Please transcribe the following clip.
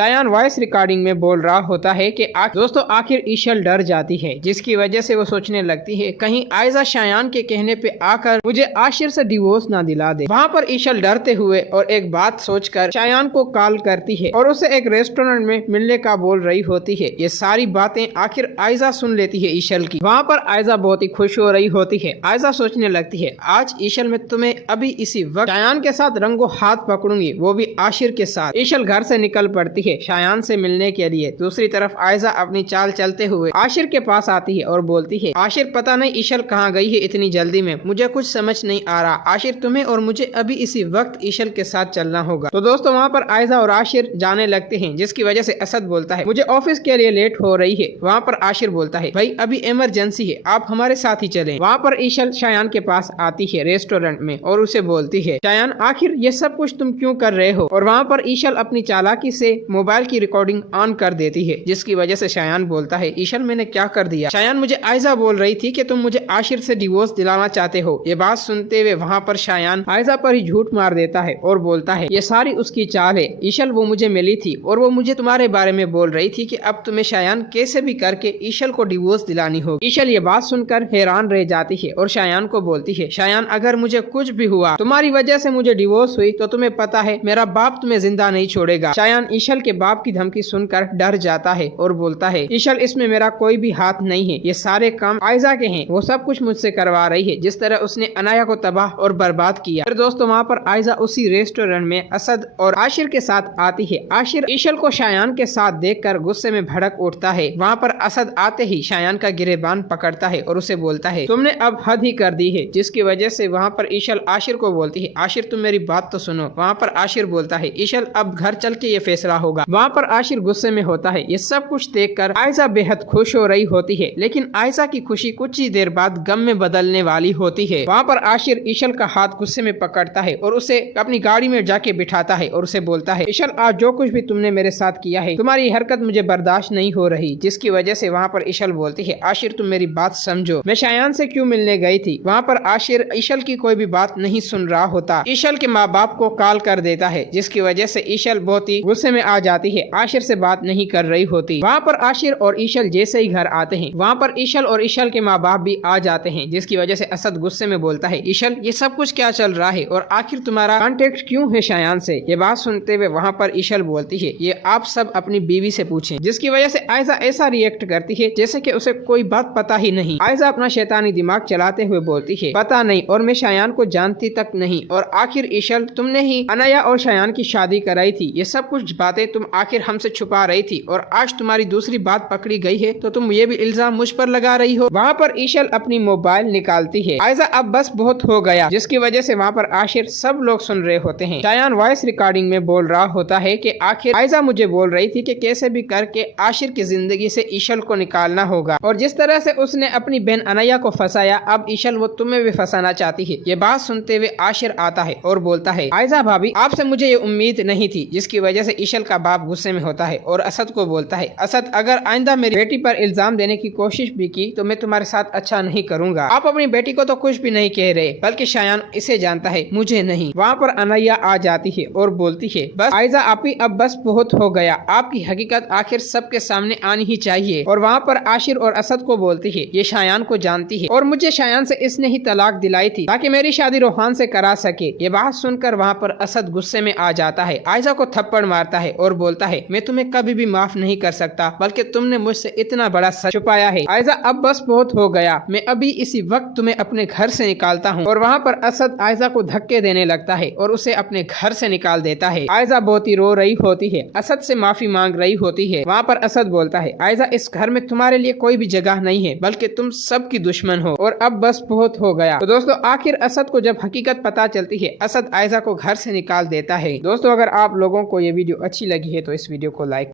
Shayan voice recording में बोल रहा होता है कि दोस्तों आखिर ईशल डर जाती है, जिसकी वजह से वो सोचने लगती है कहीं आयजा शायान के कहने पे आकर मुझे आशिर से डिवोर्स ना दिला दे। वहाँ पर ईशल डरते हुए और एक बात सोचकर शायान को कॉल करती है और उसे एक रेस्टोरेंट में मिलने का बोल रही होती है। ये सारी बातें आखिर आयजा सुन लेती है ईशल की। वहाँ पर आयजा बहुत ही खुश हो रही होती है। आयजा सोचने लगती है आज ईशल में तुम्हें अभी इसी वक्त शायान के साथ रंगो हाथ पकड़ूंगी, वो भी आशिर के साथ। ईशल घर से निकल पड़ती है शायान से मिलने के लिए। दूसरी तरफ आयजा अपनी चाल चलते हुए आशिर के पास आती है और बोलती है आशिर पता नहीं ईशल कहाँ गई है इतनी जल्दी में, मुझे कुछ समझ नहीं आ रहा। आशिर तुम्हें और मुझे अभी इसी वक्त ईशल के साथ चलना होगा। तो दोस्तों वहाँ पर आयजा और आशिर जाने लगते हैं, जिसकी वजह से असद बोलता है मुझे ऑफिस के लिए लेट हो रही है। वहाँ पर आशिर बोलता है भाई अभी इमरजेंसी है, आप हमारे साथ ही चलें। वहाँ पर ईशल शायान के पास आती है रेस्टोरेंट में और उसे बोलती है शायान आखिर ये सब कुछ तुम क्यों कर रहे हो। और वहाँ पर ईशल अपनी चालाकी से मोबाइल की रिकॉर्डिंग ऑन कर देती है, जिसकी वजह से शायान बोलता है ईशल मैंने क्या कर दिया। शायान मुझे आयजा बोल रही थी कि तुम मुझे आशिर से डिवोर्स दिलाना चाहते हो। ये बात सुनते हुए वहाँ पर शायान आयजा पर ही झूठ मार देता है और बोलता है ये सारी उसकी चाल है। ईशल वो मुझे मिली थी और वो मुझे तुम्हारे बारे में बोल रही थी कि अब तुम्हें शायान कैसे भी करके ईशल को डिवोर्स दिलानी होगी। ईशल ये बात सुनकर हैरान रह जाती है और शायान को बोलती है शायान अगर मुझे कुछ भी हुआ तुम्हारी वजह से मुझे डिवोर्स हुई तो तुम्हें पता है मेरा बाप तुम्हें जिंदा नहीं छोड़ेगा। शायान ईशल के बाप की धमकी सुनकर डर जाता है और बोलता है ईशल इसमें मेरा कोई भी हाथ नहीं है, ये सारे काम आयजा के हैं, वो सब कुछ मुझसे करवा रही है जिस तरह उसने अनाया को तबाह और बर्बाद किया। फिर दोस्तों वहाँ पर आयजा उसी रेस्टोरेंट में असद और आशिर के साथ आती है। आशिर ईशल को शायान के साथ देखकर गुस्से में भड़क उठता है। वहाँ पर असद आते ही शायान का गिरेबान पकड़ता है और उसे बोलता है तुमने अब हद ही कर दी है, जिसकी वजह से वहाँ पर ईशल आशिर को बोलती है आशिर तुम मेरी बात तो सुनो। वहाँ पर आशिर बोलता है ईशल अब घर चल के ये फैसला होगा। वहाँ पर आशिर गुस्से में होता है। ये सब कुछ देखकर आयजा बेहद खुश हो रही होती है, लेकिन आयजा की खुशी कुछ ही देर बाद गम में बदलने वाली होती है। वहाँ पर आशिर ईशल का हाथ गुस्से में पकड़ता है और उसे अपनी गाड़ी में जाके बिठाता है और उसे बोलता है ईशल आज जो कुछ भी तुमने मेरे साथ किया है तुम्हारी हरकत मुझे बर्दाश्त नहीं हो रही। जिसकी वजह से वहाँ पर ईशल बोलती है आशिर तुम मेरी बात समझो, मैं शायान से क्यों मिलने गई थी। वहाँ पर आशिर ईशल की कोई भी बात नहीं सुन रहा होता। ईशल के माँ बाप को कॉल कर देता है, जिसकी वजह से ईशल बहुत ही गुस्से में आ जाती है, आशिर से बात नहीं कर रही होती। वहाँ पर आशिर और ईशल जैसे ही घर आते हैं वहाँ पर ईशल और ईशल के माँ बाप भी आ जाते हैं, जिसकी वजह से असद गुस्से में बोलता है ईशल ये सब कुछ क्या चल रहा है और आखिर तुम्हारा कांटेक्ट क्यों है शायान से। ये बात सुनते हुए वहाँ पर ईशल बोलती है ये आप सब अपनी बीवी से पूछें, जिसकी वजह से आयजा ऐसा रिएक्ट करती है जैसे कि उसे कोई बात पता ही नहीं। आयजा अपना शैतानी दिमाग चलाते हुए बोलती है पता नहीं और मैं शायान को जानती तक नहीं, और आखिर ईशल तुमने ही अनाया और शायान की शादी कराई थी। ये सब कुछ बातें तुम आखिर हमसे छुपा रही थी और आज तुम्हारी दूसरी बात पकड़ी गई है तो तुम ये भी इल्जाम मुझ पर लगा रही हो। वहाँ पर ईशल अपनी मोबाइल निकालती है। आयजा अब बस बहुत हो गया, जिसकी वजह से वहाँ पर आशिर सब लोग सुन रहे होते हैं। शायान वॉइस रिकॉर्डिंग में बोल रहा होता है कि आखिर आयजा मुझे बोल रही थी कि कैसे भी करके आशिर की जिंदगी से ईशल को निकालना होगा, और जिस तरह से उसने अपनी बहन अनैया को फंसाया अब ईशल वो तुम्हें भी फंसाना चाहती है। ये बात सुनते हुए आशिर आता है और बोलता है आयजा भाभी आपसे मुझे ये उम्मीद नहीं थी, जिसकी वजह से ईशल का बाप गुस्से में होता है और असद को बोलता है असद अगर आइंदा मेरी बेटी पर इल्जाम देने की कोशिश भी की तो मैं तुम्हारे साथ अच्छा नहीं करूंगा। आप अपनी बेटी को तो कुछ भी नहीं कह रहे, बल्कि शायान इसे जानता है मुझे नहीं। वहाँ पर अनैया आ जाती है और बोलती है बस आयजा आपी अब बस बहुत हो गया, आपकी हकीकत आखिर सबके सामने आनी ही चाहिए। और वहाँ पर आशिर और असद को बोलती है ये शायान को जानती है और मुझे शायान से इसने ही तलाक दिलाई थी ताकि मेरी शादी रोहान से करा सके। ये बात सुनकर वहाँ पर असद गुस्से में आ जाता है, आयजा को थप्पड़ मारता है और बोलता है मैं तुम्हें कभी भी माफ नहीं कर सकता, बल्कि तुमने मुझसे इतना बड़ा सच छुपाया है। आयजा अब बस बहुत हो गया, मैं अभी इसी वक्त तुम्हें अपने घर से निकालता हूँ। और वहाँ पर असद आयजा को धक्के देने लगता है और उसे अपने घर से निकाल देता है। आयजा बहुत ही रो रही होती है, असद से माफी मांग रही होती है। वहाँ पर असद बोलता है आयजा इस घर में तुम्हारे लिए कोई भी जगह नहीं है, बल्कि तुम सबकी दुश्मन हो और अब बस बहुत हो गया। तो दोस्तों आखिर असद को जब हकीकत पता चलती है असद आयजा को घर से निकाल देता है। दोस्तों अगर आप लोगों को ये वीडियो अच्छी लगी है तो इस वीडियो को लाइक